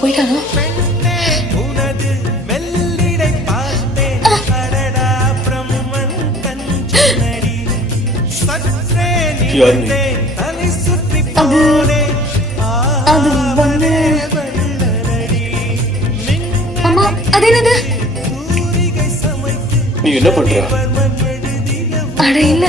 போயிட்டானா? அது அது வந்து அம்மா, அது என்னது? நீ என்ன பண்ற? அட இல்ல,